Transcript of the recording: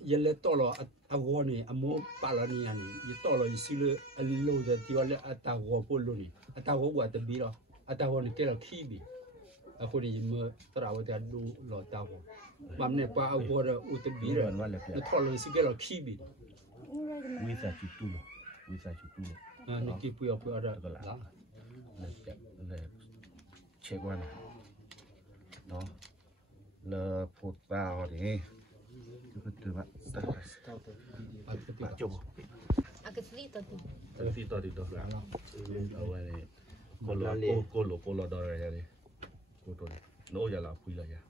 Yelle tolo agoni amo palani ani yitolo isilu alilo de tiwale atago poloni atago wa te biro atago ni kela kibi afori yim trawo de du lo tago mamne pa agora ute biro le tolo isigelo kibi wisa chutulo ni kipu yo pu ada le chegwana no le potao đi betul pak coba agak sedikit tadi dah awal ni kolo dah ya ni kotor no ya lah pui lah ya